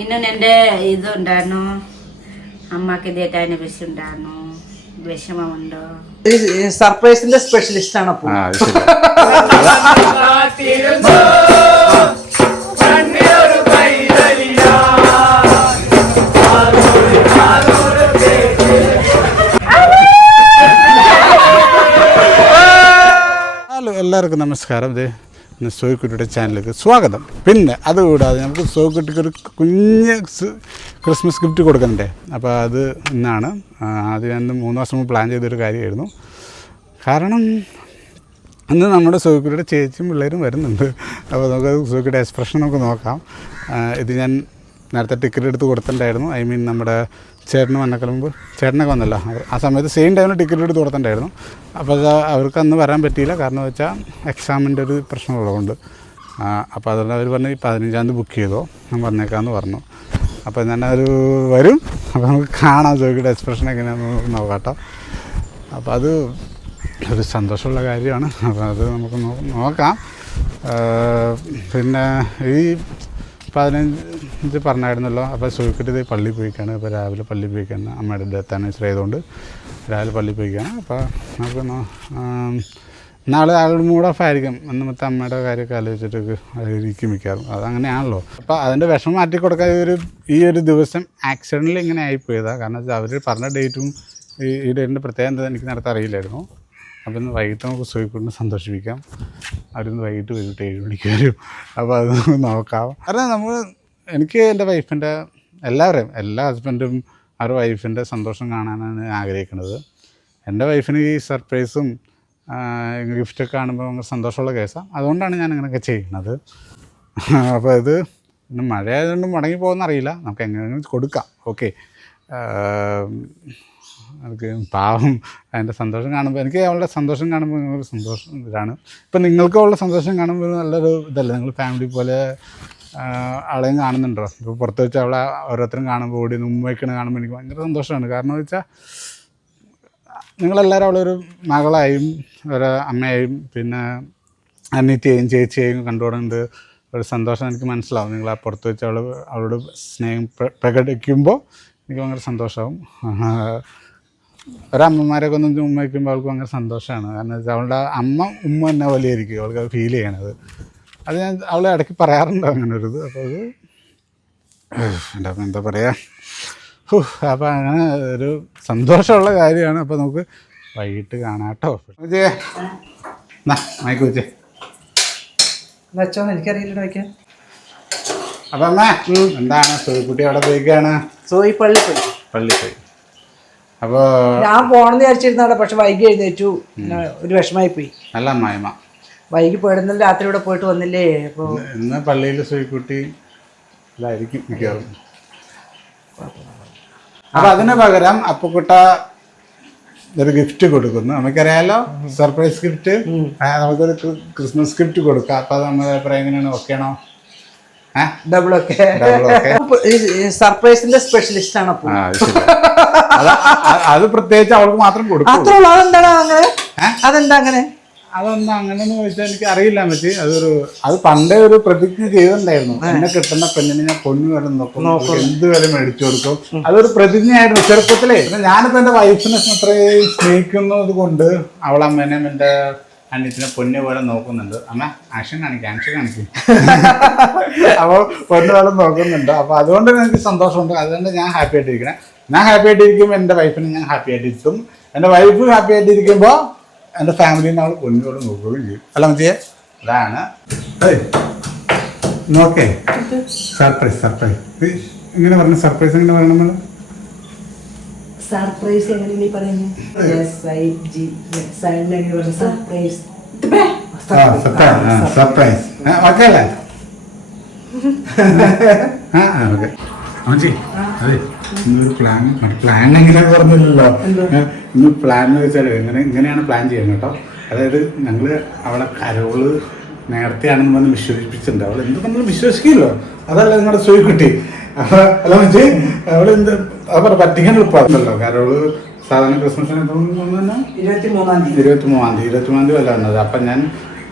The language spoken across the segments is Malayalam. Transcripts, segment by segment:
ഇന്നും എൻ്റെ ഇതുണ്ടായിരുന്നു, അമ്മക്ക് ഇതേറ്റ് അനുഭവിച്ചുണ്ടായിരുന്നു. വിഷമമുണ്ടോ? സർപ്രൈസിന്റെ സ്പെഷ്യലിസ്റ്റ് ആണ്. അപ്പോൾ ഹലോ, എല്ലാവർക്കും നമസ്കാരം. ഇത് സോയിക്കുട്ടിയുടെ ചാനലിലേക്ക് സ്വാഗതം. പിന്നെ അതുകൂടാതെ നമുക്ക് സോയിക്കുട്ടിക്ക് ഒരു കുഞ്ഞ് ക്രിസ്മസ് ഗിഫ്റ്റ് കൊടുക്കുന്നുണ്ടേ. അപ്പോൾ അത് ഇന്നാണ്. ആദ്യം ഞാൻ 3 വർഷം മുമ്പ് പ്ലാൻ ചെയ്തൊരു കാര്യമായിരുന്നു. കാരണം അന്ന് നമ്മുടെ സോയിക്കുട്ടിയുടെ ചേച്ചിയും പിള്ളേരും വരുന്നുണ്ട്. അപ്പോൾ നമുക്ക് സോയിക്കുട്ടിയുടെ എക്സ്പ്രഷൻ നമുക്ക് നോക്കാം. ഇത് ഞാൻ നേരത്തെ ടിക്കറ്റ് എടുത്ത് കൊടുത്തിട്ടുണ്ടായിരുന്നു. നമ്മുടെ ചേട്ടന് വന്നേക്കാൾ മുമ്പ് ചേട്ടനൊക്കെ വന്നല്ലോ, ആ സമയത്ത് സെയിം ടൈമിൽ ടിക്കറ്റ് എടുത്ത് കൊടുത്തിട്ടുണ്ടായിരുന്നു. അപ്പോൾ അത് അവർക്ക് അന്ന് വരാൻ പറ്റിയില്ല. കാരണം വെച്ചാൽ എക്സാമിൻ്റെ ഒരു പ്രശ്നമുള്ളതുകൊണ്ട്. അപ്പോൾ അതുകൊണ്ട് അവർ പറഞ്ഞു 15-ാം തീയതി ബുക്ക് ചെയ്തോ, ഞാൻ വന്നേക്കാമെന്ന് പറഞ്ഞു. അപ്പോൾ ഞാൻ അവർ വരും. അപ്പോൾ നമുക്ക് കാണാം സോയിക്കുട്ടിയുടെ എക്സ്പ്രഷൻ എങ്ങനെയാണെന്ന് നോക്കാം കേട്ടോ. അപ്പോൾ അത് ഒരു സന്തോഷമുള്ള കാര്യമാണ്. അപ്പോൾ അത് നമുക്ക് നോക്കാം. പിന്നെ ഈ 15 പറഞ്ഞായിരുന്നല്ലോ. അപ്പോൾ സോയിക്കുട്ടി ഇത് പള്ളിയിൽ പോയിക്കാണ്. അപ്പോൾ രാവിലെ പള്ളിയിൽ പോയിക്കാണ്. അമ്മയുടെ ഡെത്ത് ആനിവേഴ്സറി ആയതുകൊണ്ട് രാവിലെ പള്ളിയിൽ പോയിക്കാണ്. അപ്പോൾ നമുക്ക് നാളെ ആളുടെ മൂഡ് ഓഫ് ആയിരിക്കും. അന്നത്തെ അമ്മയുടെ കാര്യമൊക്കെ ആലോചിച്ചിട്ട് ആയിരിക്കും മിക്കാറും. അതങ്ങനെയാണല്ലോ. അപ്പോൾ അതിൻ്റെ വിഷമം മാറ്റി കൊടുക്കാൻ ഈ ഒരു ദിവസം ആക്സിഡൻറ്റിൽ ഇങ്ങനെ ആയിപ്പോയതാണ്. കാരണം വെച്ചാൽ അവർ പറഞ്ഞ ഡേറ്റും ഈ ഡേറ്റിൻ്റെ പ്രത്യേകം എന്താ എനിക്ക് നേരത്തെ അറിയില്ലായിരുന്നു. അപ്പോൾ ഇന്ന് വൈകിട്ട് നമുക്ക് സോയിക്കുട്ടിനെ സന്തോഷിപ്പിക്കാം. അവരിന്ന് വൈകിട്ട് വരും, 7 മണിക്ക് വരും. അപ്പോൾ അത് നോക്കാം. കാരണം എനിക്ക് എൻ്റെ വൈഫിൻ്റെ എല്ലാ ഹസ്ബൻഡും അവരുടെ വൈഫിൻ്റെ സന്തോഷം കാണാനാണ് ആഗ്രഹിക്കുന്നത്. എൻ്റെ വൈഫിന് ഈ സർപ്രൈസും ഗിഫ്റ്റൊക്കെ കാണുമ്പോൾ നമുക്ക് സന്തോഷമുള്ള കേസാണ്. അതുകൊണ്ടാണ് ഞാൻ അങ്ങനെയൊക്കെ ചെയ്യുന്നത്. അപ്പോൾ ഇത് ഇന്ന് മഴയായതുകൊണ്ട് മുടങ്ങി പോകുമെന്നറിയില്ല. നമുക്ക് എങ്ങനെയെങ്കിലും കൊടുക്കാം. ഓക്കെ. എനിക്ക് പാവം അതിൻ്റെ സന്തോഷം കാണുമ്പോൾ, എനിക്ക് അവളുടെ സന്തോഷം കാണുമ്പോൾ നിങ്ങളൊരു സന്തോഷം ഇതാണ്. ഇപ്പം നിങ്ങൾക്ക് അവളുടെ സന്തോഷം കാണുമ്പോൾ നല്ലൊരു ഇതല്ലേ, നിങ്ങൾ ഫാമിലി പോലെ അവളെയും കാണുന്നുണ്ടോ? ഇപ്പോൾ പുറത്ത് വെച്ച് അവളെ ഓരോരുത്തരും കാണുമ്പോൾ ഓടി മുമ്പേക്കണ കാണുമ്പോൾ എനിക്ക് ഭയങ്കര സന്തോഷമാണ്. കാരണം എന്ന് വെച്ചാൽ നിങ്ങളെല്ലാവരും അവളൊരു മകളായും ഒരു അമ്മയായും പിന്നെ അനിയത്തിയെയും ചേച്ചിയെയും കണ്ടുകൊണ്ടുണ്ട് ഒരു സന്തോഷം എനിക്ക് മനസ്സിലാവും. നിങ്ങൾ ആ പുറത്ത് വെച്ച് അവളോട് സ്നേഹം പ്രകടിപ്പിക്കുമ്പോൾ എനിക്ക് ഭയങ്കര സന്തോഷമാവും. ഒരമ്മമാരൊക്കെ ഒന്ന് ഉമ്മ വയ്ക്കുമ്പോൾ അവൾക്ക് ഭയങ്കര സന്തോഷമാണ്. കാരണം വെച്ചാൽ അവളുടെ ഉമ്മ തന്നെ പോലെയായിരിക്കും അവൾക്ക് അത് ഫീൽ ചെയ്യണത്. അത് ഞാൻ അവളെ ഇടയ്ക്ക് പറയാറുണ്ട് അങ്ങനെ ഒരു ഇത്. അപ്പോൾ അത് എന്താ പറയുക, അപ്പോൾ അങ്ങനെ ഒരു സന്തോഷമുള്ള കാര്യമാണ്. അപ്പോൾ നമുക്ക് വൈകിട്ട് കാണാം കേട്ടോ. മയക്ക് വെച്ചേ വെച്ചോന്ന് എനിക്കറിയില്ല വയ്ക്കാൻ. അപ്പം അമ്മ എന്താണ് സോയിക്കുട്ടി അവിടെ പോയിക്കാണ്? പള്ളി പോയി. അപ്പോൾ ഞാൻ പോകണമെന്ന് വിചാരിച്ചിരുന്നാണ്. പക്ഷെ വൈകി എഴുന്നേറ്റു. ഒരു വിഷമായി പോയി. നല്ല അമ്മായിമ്മ വൈകി പോയിടുന്നില്ല, രാത്രി ഇവിടെ പോയിട്ട് വന്നില്ലേ. അപ്പോൾ ഇന്ന് പള്ളിയിൽ സോയിക്കുട്ടി ഇതായിരിക്കും മിക്കവാറും. അപ്പോൾ അതിന് പകരം അപ്പുക്കുട്ട ഒരു ഗിഫ്റ്റ് കൊടുക്കുന്നു. നമുക്കറിയാലോ, സർപ്രൈസ് ഗിഫ്റ്റ്. നമുക്കൊരു ക്രിസ്മസ് ഗിഫ്റ്റ് കൊടുക്കാം. അപ്പോൾ നമ്മൾ അഭിപ്രായം എങ്ങനെയാണ്? ഓക്കെയാണോ? ഡബിളൊക്കെ സർപ്രൈസിന്റെ സ്പെഷ്യലിസ്റ്റ് ആണ്. അപ്പോൾ അത് പ്രത്യേകിച്ച് അവൾക്ക് മാത്രം കൊടുക്കും. അതെന്താണ് അങ്ങനെ? അതെന്താ അങ്ങനെ? അതൊന്നും അങ്ങനെയെന്ന് ചോദിച്ചാൽ എനിക്ക് അറിയില്ല പറ്റി. അത് പണ്ടേ ഒരു പ്രതിജ്ഞ ചെയ്തിട്ടുണ്ടായിരുന്നു. എന്നെ കിട്ടുന്ന പെണ്ണിനെ ഞാൻ പൊന്നു വരെ നോക്കും, എന്ത് വില മേടിച്ചു കൊടുക്കും. അതൊരു പ്രതിജ്ഞയായിരുന്നു ചെറുപ്പത്തിലേ. ഞാനിപ്പോൾ എൻ്റെ വൈഫിനെ അത്രയും സ്നേഹിക്കുന്നത് കൊണ്ട് അവളമ്മേനെയും എൻ്റെ അനിയത്തിനെ പൊന്നു പോലെ നോക്കുന്നുണ്ട്. അമ്മ ആക്ഷൻ കാണിക്കും. അപ്പോൾ പൊന്നു പോലെ നോക്കുന്നുണ്ട്. അപ്പോൾ അതുകൊണ്ട് എനിക്ക് സന്തോഷമുണ്ട്. അതുകൊണ്ട് ഞാൻ ഹാപ്പി ആയിട്ടിരിക്കണേ. ഞാൻ ഹാപ്പി ആയിട്ടിരിക്കുമ്പോൾ എൻ്റെ വൈഫിനെ ഞാൻ ഹാപ്പി ആയിട്ടിരിക്കും. എൻ്റെ വൈഫ് ഹാപ്പി ആയിട്ടിരിക്കുമ്പോൾ എൻ്റെ ഫാമിലിനെ അവൾ പൊന്നുപോലെ നോക്കുകയും ചെയ്യും. അല്ല മതിയെ, അതാണ് നോക്കേ. സർപ്രൈസ് ഇങ്ങനെ പറഞ്ഞു. സർപ്രൈസ് എങ്ങനെ പറയണം നമ്മൾ? സർപ്രൈസ് എങ്ങനെ നീ പറയുന്നത്? സർപ്രൈസ് ഓക്കെ അല്ലേ? ഓക്കെ. അതെ, ഇന്നൊരു പ്ലാൻ എങ്ങനെയാന്ന് പറഞ്ഞില്ലല്ലോ. ഇന്ന് പ്ലാൻ എന്ന് വെച്ചാൽ ഇങ്ങനെയാണ് പ്ലാൻ ചെയ്യുന്നത് കേട്ടോ. അതായത് ഞങ്ങൾ അവളെ കരോള് നേരത്തെയാണെന്ന് പറഞ്ഞ് വിശ്വസിപ്പിച്ചിട്ടുണ്ട്. അവൾ എന്ത് നമ്മൾ വിശ്വസിക്കില്ലോ, അതല്ല നിങ്ങളുടെ സോയിക്കുട്ടി. അപ്പോൾ അല്ല വെച്ച് അവളെന്ത് അവർ പറ്റിക്കാൻ എളുപ്പമാണല്ലോ. കരോള് സാധാരണ ക്രിസ്മസിന് 23-ാം തീയതി വല്ല വന്നത്. അപ്പം ഞാൻ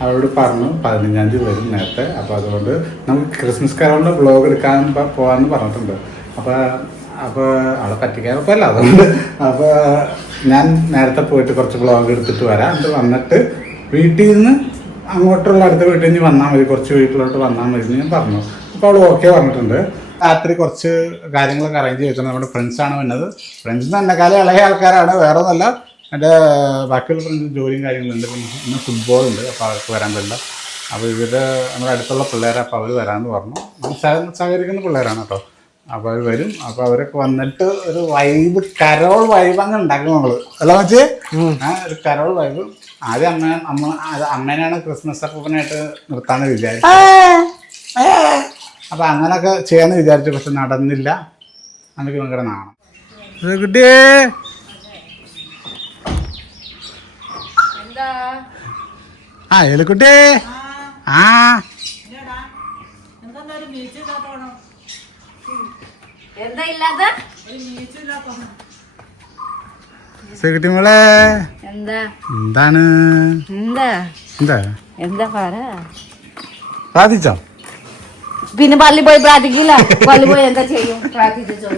അവരോട് പറഞ്ഞു 15-ാം തീയതി വരും നേരത്തെ. അപ്പോൾ അതുകൊണ്ട് നമുക്ക് ക്രിസ്മസ് കരോളിൻ്റെ വ്ളോഗ് എടുക്കാൻ പോകാമെന്ന് പറഞ്ഞിട്ടുണ്ട്. അപ്പോൾ അവളെ പറ്റിക്കാറൊപ്പമല്ല, അതുകൊണ്ട് അപ്പോൾ ഞാൻ നേരത്തെ പോയിട്ട് കുറച്ച് വ്ളോഗ് എടുത്തിട്ട് വരാം. അത് വന്നിട്ട് വീട്ടിൽ നിന്ന് അങ്ങോട്ടുള്ള അടുത്ത വീട്ടിൽ നിന്ന് വന്നാൽ മതി, കുറച്ച് വീട്ടിലോട്ട് വന്നാൽ മതി എന്ന് ഞാൻ പറഞ്ഞു. അപ്പോൾ അവൾ ഓക്കെ പറഞ്ഞിട്ടുണ്ട്. രാത്രി കുറച്ച് കാര്യങ്ങളൊക്കെ അറേഞ്ച് ചെയ്തിട്ടുണ്ട്. നമ്മുടെ ഫ്രണ്ട്സാണ് വന്നത്. ഫ്രണ്ട്സ് എന്നെക്കാലം ഇളയ ആൾക്കാരാണ്, വേറെ ഒന്നല്ല. എൻ്റെ ബാക്കിയുള്ള ഫ്രണ്ട്സ് ജോലിയും കാര്യങ്ങളുണ്ട്. പിന്നെ ഇന്ന് ഫുട്ബോളുണ്ട്, അപ്പോൾ അവർക്ക് വരാൻ പറ്റില്ല. അപ്പോൾ നമ്മുടെ അടുത്തുള്ള പിള്ളേരെ അപ്പോൾ അവർ വരാമെന്ന് പറഞ്ഞു. സഹകരിക്കുന്ന പിള്ളേരാണ് കേട്ടോ. അപ്പോൾ അവർ വരും. അപ്പോൾ അവരൊക്കെ വന്നിട്ട് ഒരു വൈബ്, കരോൾ വൈബ് അങ്ങ് ഉണ്ടാക്കും നമ്മൾ. അല്ല വെച്ച് ഒരു കരോൾ വൈബ്. ആദ്യം അമ്മേനെയാണ് ക്രിസ്മസ് അപ്പൂപ്പനായിട്ട് നിർത്താന്ന് വിചാരിച്ചു. അപ്പം അങ്ങനെയൊക്കെ ചെയ്യാമെന്ന് വിചാരിച്ചു, പക്ഷെ നടന്നില്ല. അതൊക്കെ ഭയങ്കര നാണം. കുട്ടിയേ ആ എലിക്കുട്ടിയേ ആ സെക്രട്ടറി മോളെ എന്താണ് എന്താ പ്രാർത്ഥിച്ചോ? പിന്നെ പള്ളി പോയി പ്രാർത്ഥിക്കില്ല. പള്ളി പോയി എന്താ ചെയ്യും? പ്രാർത്ഥിച്ചു.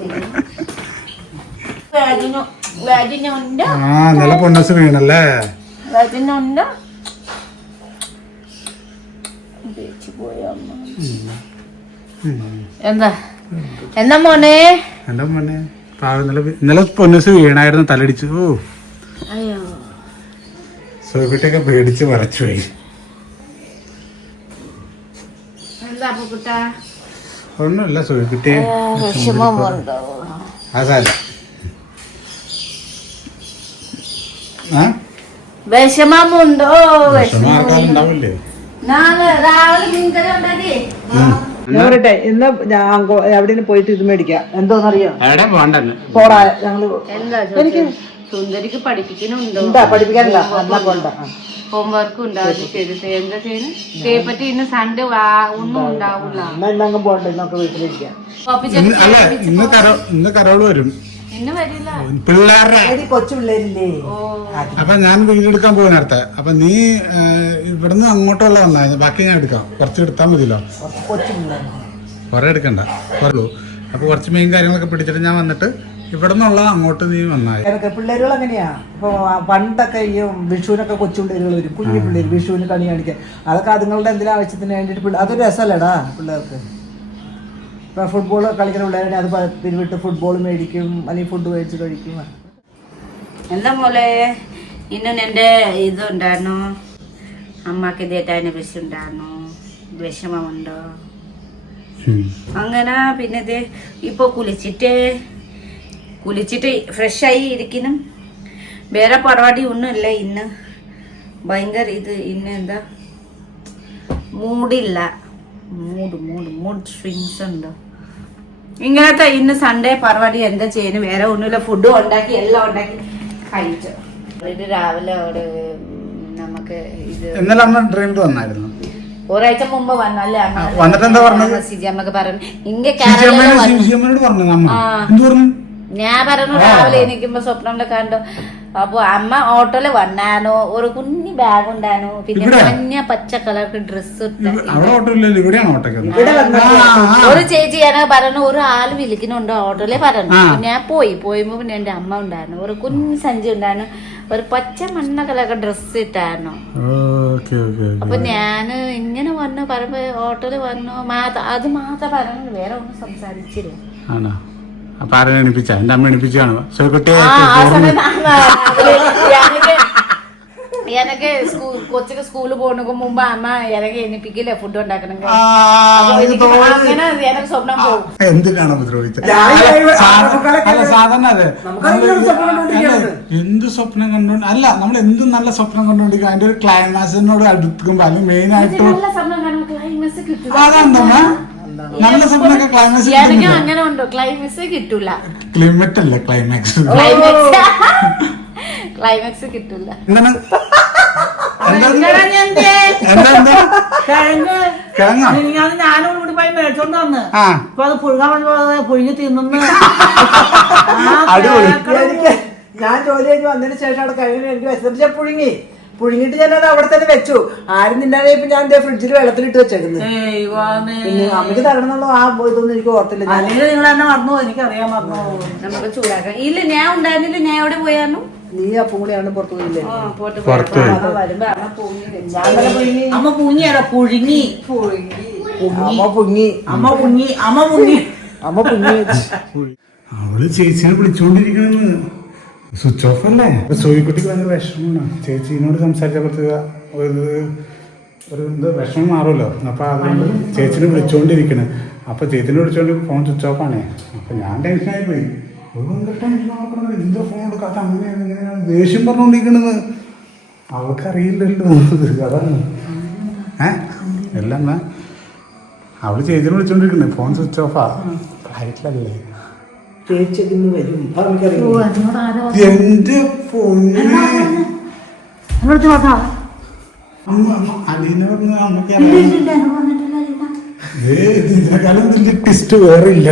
നല്ല പൊന്നസ് വീണല്ലേ? എന്താ മോനെ? എന്റെ മോനെ ഇന്നലെ പൊന്നസ് വീണായിരുന്നു, തലടിച്ചു. സോക്കുട്ടിയൊക്കെ പേടിച്ച് മറച്ചു പോയി. ഒന്നുമില്ല സോക്കുട്ടി, അതല്ല വിഷമമുണ്ടോ? ഉണ്ടാവില്ലേ? പറയട്ടെ, ഇന്ന് എവിടെ പോയിട്ട് ഇത് മേടിക്കാം. എന്തോന്നറിയോ? പോടാ, എനിക്ക് സുന്ദരിക്ക് പഠിപ്പിക്കുന്നുണ്ടോ? പഠിപ്പിക്കാനില്ല, എന്നാ പോണ്ട. ഹോംവർക്ക് ഉണ്ടാവും. എന്താ ചെയ്യുന്നത്? പറ്റി ഇന്ന് സൺഡേ ഒന്നും ഉണ്ടാവില്ല. എന്നങ്ങും പോണ്ട, ഇന്നൊക്കെ വീട്ടിലിരിക്കാം. ഇന്ന് കരോള് വരും. ഇന്ന് വരില്ല, പിള്ളേരുടെ കൊച്ചു പിള്ളേരില്ലേ. അപ്പൊ ഞാൻ വീഡിയോ എടുക്കാൻ പോകും നേരത്തെ. അപ്പൊ നീ ഇവിടുന്ന് അങ്ങോട്ടുള്ള വന്നാ ബാക്കി ഞാൻ എടുക്കാം. കുറച്ച് എടുത്താൽ മതിയല്ലോ, കുറെ എടുക്കണ്ട. അപ്പൊ കുറച്ച് മെയിൻ കാര്യങ്ങളൊക്കെ പിടിച്ചിട്ട് ഞാൻ വന്നിട്ട് ഇവിടെ നിന്നുള്ള അങ്ങോട്ട് നീ വന്നാൽ. പിള്ളേരുകൾ അങ്ങനെയാ. ഇപ്പൊ പണ്ടൊക്കെ ഈ വിഷുവിനൊക്കെ കൊച്ചു പിള്ളേരുകൾ വരും, കുഞ്ഞു പിള്ളേര് വിഷുവിന് കളി കാണിക്കാൻ. അതൊക്കെ അതുങ്ങളുടെ എന്തെങ്കിലും ആവശ്യത്തിന് വേണ്ടിയിട്ട് അതൊരു രസമല്ലേടാ പിള്ളേർക്ക്. ഇപ്പൊ ഫുട്ബോൾ കളിക്കുന്ന പിള്ളേരെ അത് പിരിവിട്ട് ഫുട്ബോൾ മേടിക്കും, അല്ലെങ്കിൽ ഫുഡ് മേടിച്ച് കഴിക്കും. എന്താ മോളെ, ഇന്നും എൻ്റെ ഇതുണ്ടായിരുന്നു. അമ്മക്ക് ഡേറ്റ് ആനിവേഴ്സറി ഉണ്ടായിരുന്നു. വിഷമമുണ്ടോ? അങ്ങനെ പിന്നെ ഇത് ഇപ്പൊ കുളിച്ചിട്ട് ഫ്രഷായി ഇരിക്കണം. വേറെ പരിപാടി ഒന്നുമില്ല ഇന്ന്. ഭയങ്കര ഇത് ഇന്ന് എന്താ മൂഡില്ല. മൂഡ് സ്വിങ്സ് ഉണ്ട്. ഇങ്ങനത്തെ ഇന്ന് സൺഡേ പരിപാടി എന്താ ചെയ്യുന്നു? വേറെ ഒന്നുമില്ല. ഫുഡും ഉണ്ടാക്കി എല്ലാം ഉണ്ടാക്കി കഴിച്ചു. ഇത് രാവിലെ അവിടെ നമുക്ക് ഇത് വന്നായിരുന്നു. ഒരാഴ്ച മുമ്പ് വന്നല്ലേ സിജിയമ്മക്ക് പറഞ്ഞു. ഞാൻ പറഞ്ഞു രാവിലെ എനിക്കുമ്പോ സ്വപ്നമില്ല കണ്ടു. അപ്പൊ അമ്മ ഓട്ടോയില് വന്നാനോ, ഒരു കുഞ്ഞി ബാഗ് ഉണ്ടാനോ, പിന്നെ മഞ്ഞ പച്ച കളർ ഡ്രസ് ഒരു ചേച്ചി ഞാൻ പറഞ്ഞു ഒരു ആള് വിളിക്കുന്നുണ്ടോ ഓട്ടോയില് പറഞ്ഞു. ഞാൻ പോയപ്പോ പിന്നെ എന്റെ അമ്മ ഉണ്ടായിരുന്നു. ഒരു കുഞ്ഞി സഞ്ചി ഉണ്ടായിരുന്നു, ഒരു പച്ച മണ്ണ കളർ ഡ്രസ് ഇട്ടായിരുന്നു. അപ്പൊ ഞാന് ഇങ്ങനെ വന്നു പറയുമ്പോ ഓട്ടോയില് വന്നു അത് മാത്രം പറഞ്ഞു, വേറെ ഒന്നും സംസാരിച്ചില്ല. അപ്പൊ ആരെ എണിപ്പിച്ച? എന്റെ അമ്മ എണിപ്പിച്ചാണ്. എനിക്ക് കൊച്ചിക്ക് സ്കൂളിൽ പോകുന്നതിന് മുമ്പ് അമ്മ ഇറങ്ങി എണിപ്പിക്കില്ലേ ഫുഡ് ഉണ്ടാക്കണമെങ്കിൽ. അങ്ങനെ എനിക്ക് സ്വപ്നം പോകും. എന്തിനാണ് ഉപദ്രവിച്ചത്? സാധാരണ അതെ, എന്ത് സ്വപ്നം കണ്ടോണ്ട് അല്ല, നമ്മൾ എന്ത് നല്ല സ്വപ്നം കണ്ടോണ്ടിരിക്കും. അതിന്റെ ഒരു ക്ലൈമാക്സിനോട് അടുക്കുമ്പോ അല്ലെങ്കിൽ മെയിൻ ആയിട്ട് അതെന്താ നല്ല സ്വപ്നമൊക്കെ ക്ലൈമാക്സ് അങ്ങനെ ഉണ്ടോ? ക്ലൈമാക്സ് കിട്ടൂല. ക്ലൈമറ്റ് അല്ല ക്ലൈമാക്സ് കിട്ടൂല. ഞാനും കൂടി പോയി മേടിച്ചോണ്ട് വന്ന് ഇപ്പൊ അത് പുഴുകാൻ പുഴുങ്ങി തിന്നുന്ന. ഞാൻ ജോലി കഴിഞ്ഞ് വന്നതിന് ശേഷം അവിടെ കഴിഞ്ഞ എനിക്ക് വിശദിച്ച പുഴുങ്ങി പുഴുങ്ങിട്ട് ഞാനത് അവിടെ തന്നെ വെച്ചു. ആരും തിന്നാതെ ഇപ്പൊ ഞാൻ എന്റെ ഫ്രിഡ്ജിൽ വെള്ളത്തിലിട്ട് വെച്ചേക്കുന്നത്. പിന്നെ അമ്മയ്ക്ക് തരണമെന്നുള്ള ആ ഇതൊന്നും എനിക്ക് ഓർത്തില്ല. അല്ലെങ്കിൽ നിങ്ങൾ തന്നെ മറന്നു, എനിക്കറിയാൻ മറന്നു. നമുക്ക് ചൂടാക്കാം. ഇല്ല ഞാൻ ഉണ്ടായിരുന്നില്ല, ഞാൻ എവിടെ പോയായിരുന്നു. നീ അപ്പം കൂടെയാണ് പുറത്തു പോയില്ലേ? അമ്മ പുങ്ങിയാലോ? പുഴുങ്ങി അമ്മ പുങ്ങി അവള് ചേച്ചിനെ വിളിച്ചോണ്ടിരിക്കണെന്ന്. സ്വിച്ച് ഓഫ് അല്ലേ? സോയിക്കുട്ടിക്ക് ഭയങ്കര വിഷമമാണ്. ചേച്ചീനോട് സംസാരിച്ചപ്പോഴത്തേക്ക് ഒരു എന്താ വിഷമം മാറുമല്ലോ. അപ്പൊ അതുകൊണ്ട് ചേച്ചിനെ വിളിച്ചോണ്ടിരിക്കണേ. അപ്പൊ ചേച്ചിനെ വിളിച്ചോണ്ട് ഫോൺ സ്വിച്ച് ഓഫ് ആണേ. അപ്പൊ ഞാൻ ടെൻഷനായി പോയി. എന്തോ ഫോൺ എടുക്കാത്ത അങ്ങനെയാണ് ഇങ്ങനെയാണ് ദേഷ്യം പറഞ്ഞോണ്ടിരിക്കണെന്ന്. അവൾക്കറിയില്ലല്ലോ അതാണ്. എല്ലാം അവള് ചേച്ചിനെ വിളിച്ചോണ്ടിരിക്കണേ. Phone switch ഓഫാ. ഫ്ലൈറ്റിലല്ലേ ചേച്ചി വരും. എന്റെ പൊന്നെ അലീന പറഞ്ഞ അമ്മക്ക് ഇതിനെക്കാളും വലിയ ടെസ്റ്റ് വേറെ ഇല്ല.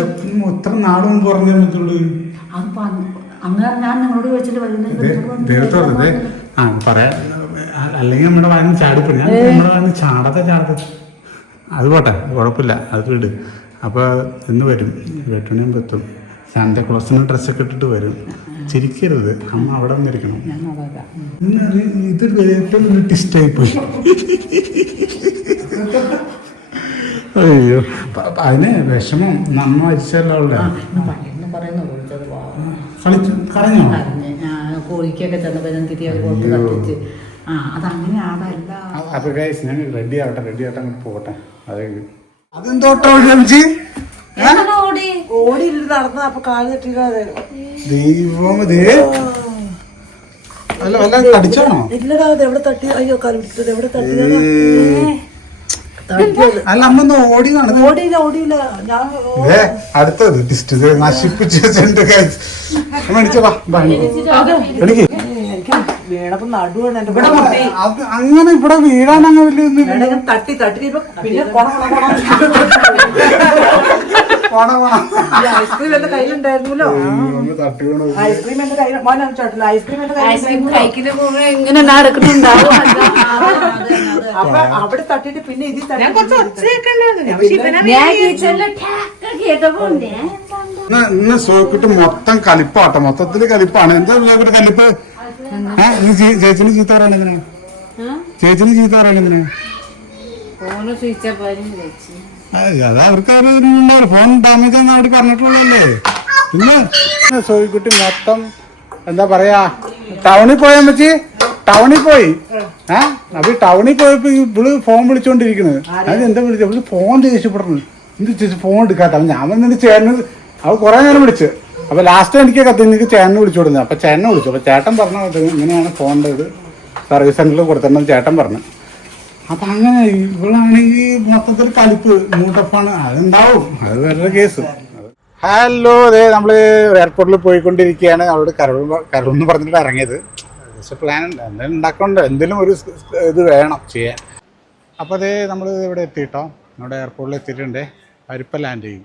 എത്ര നാട് മുമ്പ് പറഞ്ഞാൽ പറ്റുള്ളൂ. ദൈവത്തെ പറഞ്ഞത് പറയാ. അല്ലെങ്കിൽ നമ്മുടെ വാങ്ങി ചാടിപ്പോ ഞാൻ നമ്മുടെ വാങ്ങി ചാടത്തെ അത് പോട്ടെ, കുഴപ്പമില്ല, അത് വിട്. അപ്പോൾ ഇന്ന് വരും, 8 മണിയാകുമ്പോൾ എത്തും. സാന്താക്ലോസിന് ഡ്രസ്സൊക്കെ ഇട്ടിട്ട് വരും. ചിരിക്കരുത്, അമ്മ അവിടെ വന്നിരിക്കണം. ഇത് ഏറ്റവും വലിയ ടിസ്റ്റായിപ്പോയി. അയ്യോ, അതിന് വിഷമം. നമ്മ മരിച്ചല്ലോ അവളുടെ. കരഞ്ഞോ? കോഴിക്കൊക്കെ ചെന്നപ്പോ അപ്പൊ ഞാൻ റെഡി ആവട്ടെ അങ്ങോട്ട് പോകട്ടെ. അതെന്തോട്ടോ ഓടി നടന്ന അപ്പൊ കാല് തട്ടിയില്ലാതെ ദൈവം. അല്ല വല്ല കടിച്ചാണോ? ഇല്ലടാ, എവിടെ തട്ടി? അയ്യോ കാല് പിടിച്ചത് എവിടെ തട്ടി? അല്ല അമ്മ ഒന്ന് ഓടി നടന്നു. ഓടിയില്ല ഞാൻ അടുത്തത് ടിസ്റ്റ് നശിപ്പിച്ചു. എനിക്ക് വീണപ്പോ നടുവാണ് എന്റെ. അങ്ങനെ ഇവിടെ വീഴാനങ്ങ് വലിയ തട്ടി പിന്നെ ഐസ്ക്രീം എന്റെ കയ്യിലുണ്ടായിരുന്നല്ലോ. ഐസ്ക്രീം എന്റെ കയ്യിൽ ഐസ്ക്രീം എന്റെ കയ്യിൽ ഇങ്ങനെ നടക്കുന്നുണ്ടാവും. അപ്പൊ അവിടെ തട്ടിട്ട് പിന്നെ ഇതിൽ ഇന്ന് സോക്കിട്ട് മൊത്തം കലിപ്പാട്ടോ. മൊത്തത്തില് കലിപ്പാണ്. എന്താ സോക്കിട്ട് കലിപ്പ്? ചേച്ചിന് ചീത്ത പറയാനെന്തിനാ? ചേച്ചിന് ചീത്ത പറയാനെന്തിനാ? അത് അവർക്ക് ഫോൺ ഡാമേജ് ആണെന്ന് അവിടെ പറഞ്ഞിട്ടുള്ളല്ലേ. പിന്നെ സോയിക്കുട്ടി മൊത്തം എന്താ പറയാ, ടൗണിൽ പോയാ വെച്ച് ടൗണിൽ പോയി. അപ്പൊ ടൗണിൽ പോയപ്പോ ഇവള് ഫോൺ വിളിച്ചോണ്ടിരിക്കുന്നത്. അത് എന്താ വിളിച്ചത്? ഇവള് ഫോൺ ദേഷ്യപ്പെടുന്നു. എന്ത് ചേച്ചി ഫോൺ എടുക്കാത്ത? ഞാൻ വന്നിട്ട് ചേട്ടന് അവൾ കുറെ നേരം വിളിച്ചു. അപ്പൊ ലാസ്റ്റ് എനിക്ക് എനിക്ക് ചേട്ടനെ വിളിച്ചു കൊടുക്കുന്നത്. അപ്പൊ ചേട്ടനെ വിളിച്ചു. അപ്പൊ ചേട്ടൻ പറഞ്ഞത് ഇങ്ങനെയാണ് ഫോണിന്റെ ഇത് സർവീസ് സെന്ററിൽ കൊടുത്തിട്ടുണ്ടെന്ന് ചേട്ടൻ പറഞ്ഞു. അപ്പൊ അങ്ങനെ ഇവളാണെങ്കിൽ മൊത്തത്തിൽ കലിപ്പ് മൂട്ടപ്പാണ്. അതുണ്ടാവും, അത് വേറെ കേസ്. ഹലോ, അതെ നമ്മള് എയർപോർട്ടിൽ പോയിക്കൊണ്ടിരിക്കുകയാണ്. അവിടെ കരളെന്ന് പറഞ്ഞിട്ട് ഇറങ്ങിയത്. പ്ലാൻ ഉണ്ട്, എന്തെങ്കിലും ഉണ്ടാക്കണ്ട, എന്തെങ്കിലും ഒരു ഇത് വേണം ചെയ്യാൻ. അപ്പോൾ അതേ നമ്മൾ ഇവിടെ എത്തിയിട്ടോ. നമ്മുടെ എയർപോർട്ടിൽ എത്തിയിട്ടുണ്ട്. അവരിപ്പോൾ ലാൻഡ് ചെയ്യും.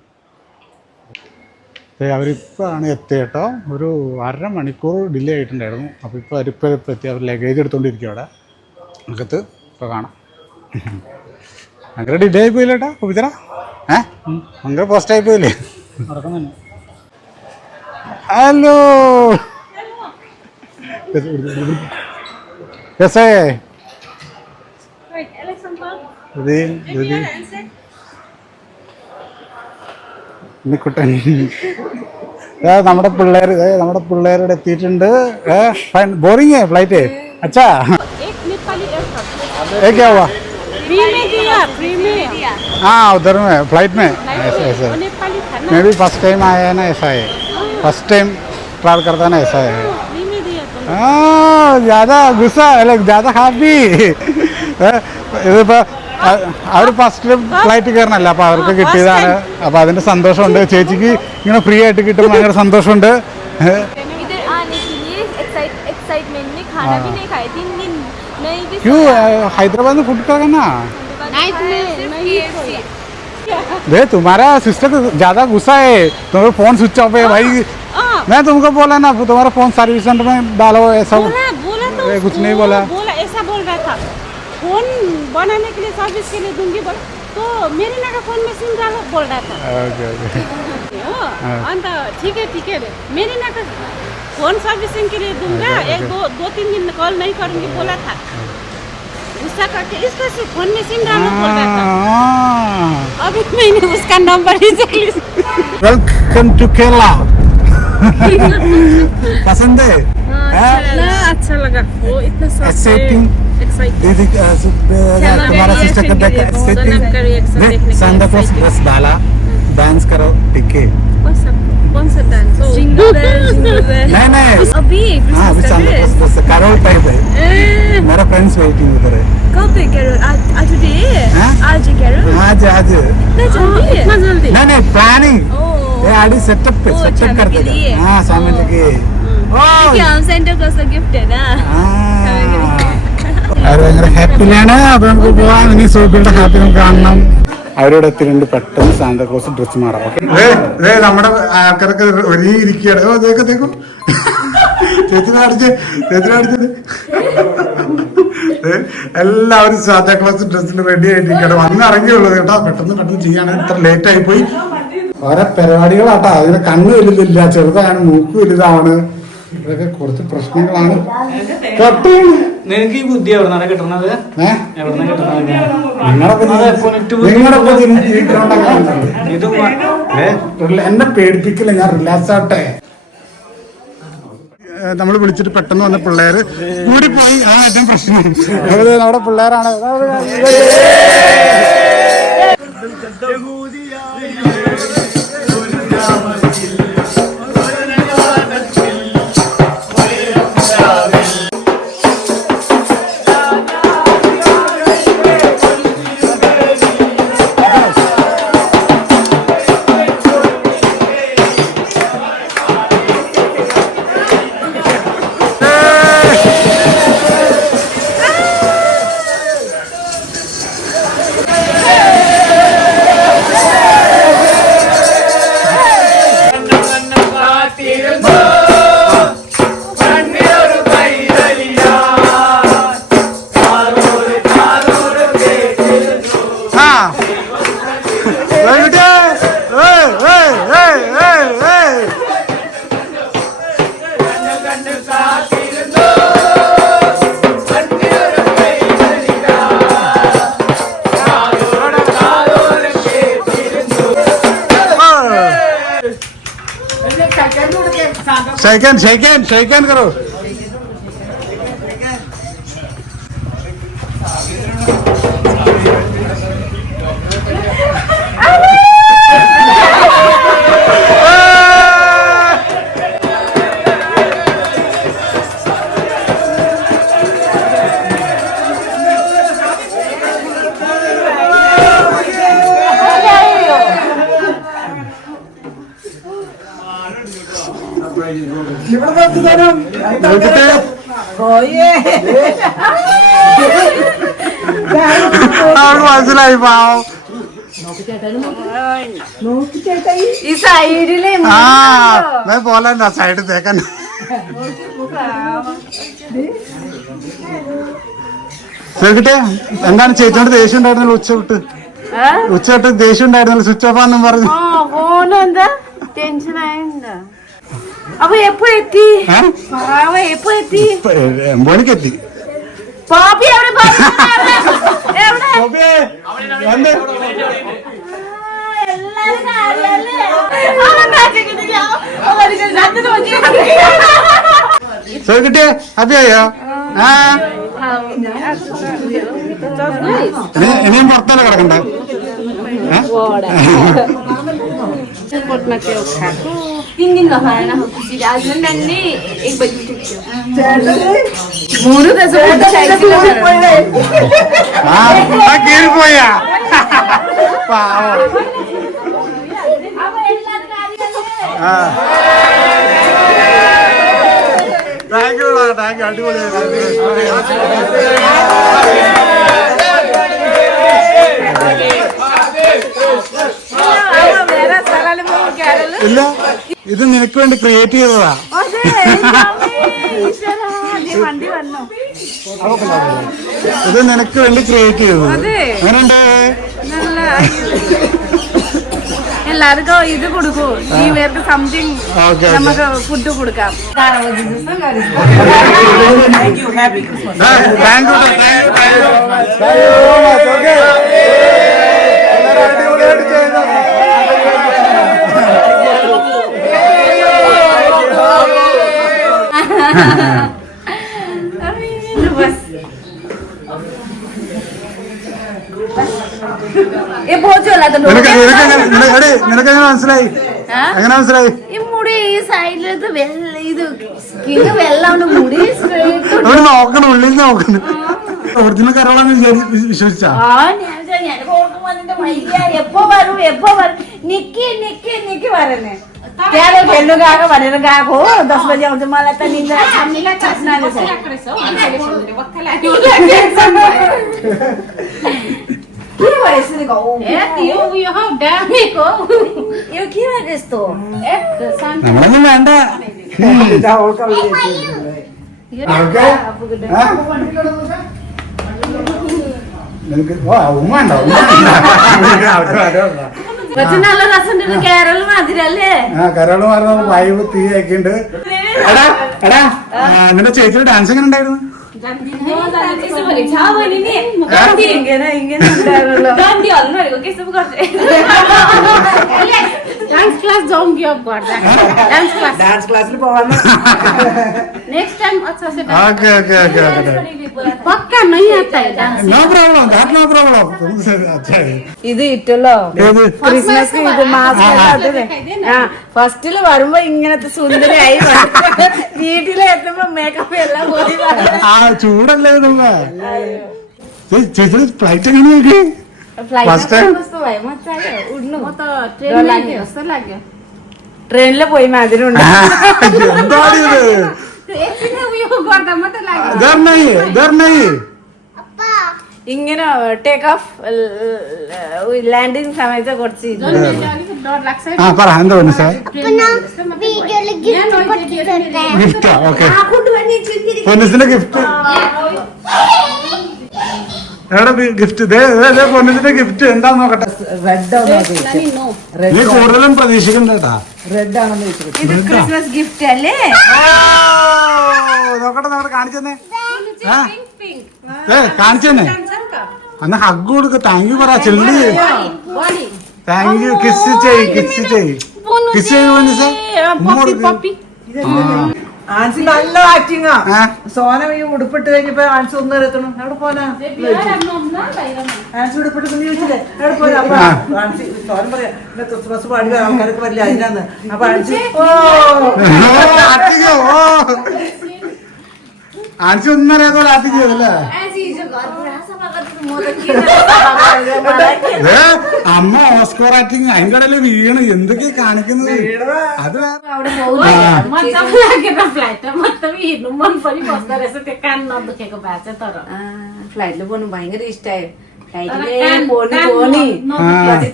അവരിപ്പോഴാണ് എത്തിയിട്ടോ. ഒരു 1.5 മണിക്കൂർ ഡിലേ ആയിട്ടുണ്ടായിരുന്നു. അപ്പോൾ ഇപ്പോൾ അവരിപ്പോൾ എത്തി. അവർ ലഗേജ് എടുത്തുകൊണ്ടിരിക്കും അവിടെ അകത്ത്. ഇപ്പോൾ കാണാം. ഭയങ്കര ഡിലേ ആയി പോയില്ല ഏട്ടാ പവിത്ര? ഭയങ്കര പോസ്റ്റ് ആയി പോയില്ലേ? ഹലോ, कैसा है? നമ്മുടെ പിള്ളേരുടെ എത്തിയിട്ടുണ്ട്. ബോറിംഗ് है फ्लाइट है? अच्छा, ये क्या हुआ? फ्री में हाँ, उधर में फ्लाइट में ऐसा मैं भी फर्स्ट टाइम आया है ना. ऐसा है, फर्स्ट टाइम ट्रैवल करता है ना. ऐसा है. ज़्यादा गुस्सा ज़्यादा ഹാപ്പി. ഇതിപ്പോൾ അവർ ഫസ്റ്റ് ഫ്ലൈറ്റ് കയറണല്ല. അപ്പോൾ അവർക്ക് കിട്ടിയതാണ്. അപ്പോൾ അതിൻ്റെ സന്തോഷമുണ്ട്. ചേച്ചിക്ക് ഇങ്ങനെ ഫ്രീ ആയിട്ട് കിട്ടുമ്പോൾ ഭയങ്കര സന്തോഷമുണ്ട്. क्यों हैदराबाद में फूड का ना? तुम्हारा सिस्टर ज़्यादा गुस्सा है. तुम्हारा फोन स्विच ऑफ है भाई. मैं तुमको बोला ना तुम्हारा फोन सर्विस सेंटर में डालो ऐसा बोला तो कुछ नहीं बोला ऐसा बोल रहा था फोन बनाने के लिए सर्विस के लिए दूंगी बोला तो मेरे ना का फोन में सिम डालो बोल रहा था ओके ओके अंत ठीक है मेरे ना का फोन सर्विसिंग के लिए दूंगा एक दो तीन दिन कॉल नहीं करूंगी बोला था गुस्सा करके इसका फोन में सिम डालो बोल रहा था अभी मैंने उसका नंबर ही वेलकम टू केरला पसंद है अच्छा लगा वो इतना एक्साइटिंग दीदी तुम्हारा सिस्टर का देख एक्साइटिंग सांता क्लॉज ड्रेस डाला डांस करो टिके कौन सा डांस नहीं अभी हाँ अभी Santa Claus dress carol type है मेरा फ्रेंड्स वेटिंग उधर है कब है कैरोल आज डे आज है कैरोल आज इतना जल्दी नहीं प्लानिंग ये आड़ी सेटअप करते हैं हाँ सामने लगे हम सेंटर क्लॉज का गिफ्ट है ना അവർ ഭയങ്കര ഹാപ്പിയിലാണ്. അപ്പൊ നമുക്ക് പോവാൻ ഇനി സോപ്പിയുടെ ഹാപ്പി നമുക്ക് കാണണം. അവരോട് എത്തിയിട്ടുണ്ട് പെട്ടെന്ന് സാന്താക്ലോസ് ഡ്രസ് മാറാം. നമ്മുടെ ആൾക്കാരൊക്കെ ഒരുങ്ങിയിരിക്കുകയാണ്. തേക്കും ചേച്ചിനടിച്ചത് എല്ലാവരും സാന്താക്ലോസ് ഡ്രസ്സിന് റെഡി ആയിട്ടിരിക്കുകയാണ്. വന്ന് ഇറങ്ങിയുള്ളത് കേട്ടോ. പെട്ടെന്ന് ചെയ്യാണ്. ഇത്ര ലേറ്റ് ആയി പോയി. ഓരോ പരിപാടികളാട്ടോ. അതിന് കണ്ണ് വലുതില്ല, ചെറുതാണ്, മൂക്ക് വലുതാണ്. ഇതൊക്കെ കുറച്ച് പ്രശ്നങ്ങളാണ്. നിനക്ക് ഈ ബുദ്ധി എവിടുന്നാണ് കിട്ടുന്നത്? എന്നെ പേടിപ്പിക്കില്ല, ഞാൻ റിലാക്സ് ആവട്ടെ. നമ്മൾ വിളിച്ചിട്ട് പെട്ടെന്ന് വന്ന പിള്ളേര് കൂടിപ്പോയി. ആ ഏറ്റവും പ്രശ്നം നമ്മുടെ പിള്ളേരാണ്. ഷെയ്ക്കാൻ കറോ. മനസ്സിലായി പാവം. ഈ സൈഡില് പോലെ സൈഡ് തേക്കാൻ. കേട്ടെ എന്താണ് ചേച്ചിയോട് ദേഷ്യം ഉണ്ടായിരുന്നല്ലോ ഉച്ചവിട്ട് ദേഷ്യം ഉണ്ടായിരുന്നല്ലോ. സ്വിച്ച് ഓഫ് ആണെന്നും പറഞ്ഞു. ഫോണെന്താ ടെൻഷനായിണ്ടാ. അപ്പൊ എപ്പോ എത്തി? എപ്പോ എത്തി? 9 മണിക്ക് എത്തി. പാപ്പി എവിടെ? കിട്ടിയ അതെയോ? ഇനിയും പുറത്തല്ലേ കിടക്കണ്ടേ? കീറിപ്പോയാ പാവം. താങ്ക് യു അടിപൊളിയായിരുന്നു. ഇല്ല ഇത് ഇത് നിനക്ക് വേണ്ടി ക്രിയേറ്റ് ചെയ്തതാ. അതെ, ദൈവമേ, ഈശ്വരാ, നീ വണ്ടി വന്നോ? ഇത് നിനക്ക് വേണ്ടി ക്രിയേറ്റ് ചെയ്തത്. എങ്ങനെയുണ്ട്? എല്ലാവർക്കും ഇത് കൊടുക്കൂ, ഈ പേർക്ക് സംതിങ് നമുക്ക് ഫുഡ് കൊടുക്കാം. നിനക്കെങ്ങനെ മനസ്സിലായി? എങ്ങനെ മനസ്സിലായി? ഈ മുടി ഈ സൈഡിലത്തെ ഇത് സ്കിന്ന് വെള്ളം മുടി അവിടെ നോക്കണം, ഉള്ളിൽ നോക്കണം. ഒറിജിനൽ കരോളാന്ന് വിശ്വസിച്ചാ? എപ്പോ വരും നിക്കി നിക്കി നിക്കി വരണേ खेलूंगा बनेगा हो 10 बजे आऊँ मला तर निंदा आम्हीला छासणार നമ്മളൊന്നും വേണ്ട. നല്ല രസം കേരളം മാതിരല്ലേ? കരോള് മാറുന്ന വൈബ് തീ ആക്കിണ്ട്. എടാ എടാ നിന്റെ ചേച്ചിയുടെ ഡാൻസ് എങ്ങനെ ഉണ്ടായിരുന്നു? डान्स क्लास जाऊन घेऊ डान्स क्लास नेक्स्ट टाइम अच्छा से ओके ओके ओके ओके पक्का नहीं आता है dance no problem that no problem. अच्छा है ഇത് ഇട്ടല്ലോ ഏത്? ക്രിസ്മസ് ഇത് മാസ്ക് ഫസ്റ്റില് വരുമ്പോ ഇങ്ങനത്തെ സുന്ദരിയായി വീട്ടില് എത്തുമ്പോ മേക്കപ്പ് എല്ലാം പോയി ആ ചൂടല്ലേ ഇതുള്ള ചേച്ചി ഫ്ലൈറ്റ് എങ്ങനെ നോക്കി? First time? ട്രെയിനില് പോയി മാതിരി ഇങ്ങനെ ടേക്ക് ഓഫ് ലാൻഡിങ് സമയത്ത് കുറച്ച് ഗിഫ്റ്റാ? ഓക്കെ, പൊന്നിസിന്റെ ഗിഫ്റ്റ് എവിടെ? ഗിഫ്റ്റ് പൊന്നിസിന്റെ ഗിഫ്റ്റ് എന്താന്ന് നോക്കട്ടെ. നീ കൂടുതലും പ്രതീക്ഷിക്കണ്ട കേട്ടാ. റെഡ് ആണെന്ന് വെച്ചിട്ട് ഇത് ക്രിസ്മസ് ഗിഫ്റ്റ് അല്ലേ? നോക്കട്ടെ നോക്കട്ടെ, കാണിച്ചെന്നെ കാണിച്ചെന്നെ. അന്ന് ഹഗ് കൊടുക്ക, താങ്ക് യു പറ, ചെല്ലി താങ്ക് യു. കിസ് ചെയ് കിസ് ചെയ് കിസ് ചെയ്. ആൻസി നല്ല ആക്ടിങ്ങാ. സോന ഈ ഉടുപ്പിട്ട് കഴിഞ്ഞപ്പോ ആൻസി ഒന്നും എത്തണം. എവിടെ പോനാ ആൻസി ഉടുപ്പിട്ട് ചോദിച്ചില്ലേ എവിടെ പോനാ? അപ്പൊ ആൻസി സോന പറയാ ക്രിസ്മസ് പാടി ആൾക്കാർക്ക് വരില്ല അതിനാന്ന്. അപ്പൊ ആൻസി ആൻസി ഒന്നും അറിയാതെ ആദ്യം ചെയ്തല്ലേ? അമ്മ ഓസ്കർ ആക്ടിങ് അതിന്റെ ഇടയില് വീണ് എന്തൊക്കെയാ കാണിക്കുന്നത്? അത് ഫ്ലൈറ്റില് പോണു ഭയങ്കര ഇഷ്ടായി.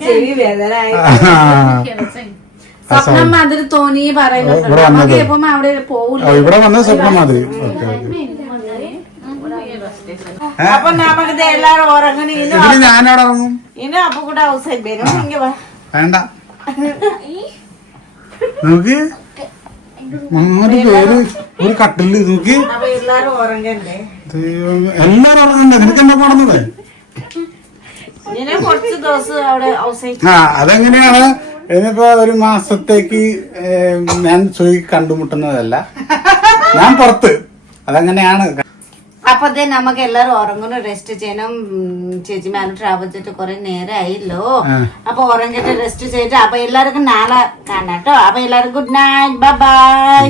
ചെവി വേദനായി. സ്വപ്നം മാതിരി തോന്നി പറയുന്നുണ്ട്. അവിടെ പോവില്ല. ഇവിടെ വന്ന സ്വപ്നം മാതിരി. അപ്പൊ നമുക്ക് എല്ലാരും ഉറങ്ങണ ഞാനവിടെ ഇറങ്ങും. ഇനി അപ്പൊ കൂടെ ഹൗസ് വരും. വേണ്ട നോക്കി 4 പേര് ഒരു കട്ടില് നോക്കി. അപ്പൊ എല്ലാരും ഉറങ്ങണ്ടേ? എല്ലാരും ഉറങ്ങണ്ടേ? നിനക്ക് എന്താ പോണത്? ഇനി കുറച്ച് ദിവസം അവിടെ ഹൗസ്. അതെങ്ങനെയാണ്? ഇനിയിപ്പോ ഒരു മാസത്തേക്ക് ഞാൻ സുഖി കണ്ടുമുട്ടുന്നതല്ല, ഞാൻ പുറത്ത്. അതെങ്ങനെയാണ്? അപ്പൊ നമുക്ക് എല്ലാരും ഉറങ്ങണം, റെസ്റ്റ് ചെയ്യണം. ചേച്ചിമാരും ട്രാവൽ ചെയ്തിട്ട് കുറെ നേരമായില്ലോ. അപ്പൊ ഉറങ്ങിട്ട് റെസ്റ്റ് ചെയ്തിട്ട് അപ്പൊ എല്ലാവർക്കും നാളെ കാണാട്ടോ. അപ്പൊ എല്ലാവർക്കും ഗുഡ് നൈറ്റ്, ബൈ ബൈ.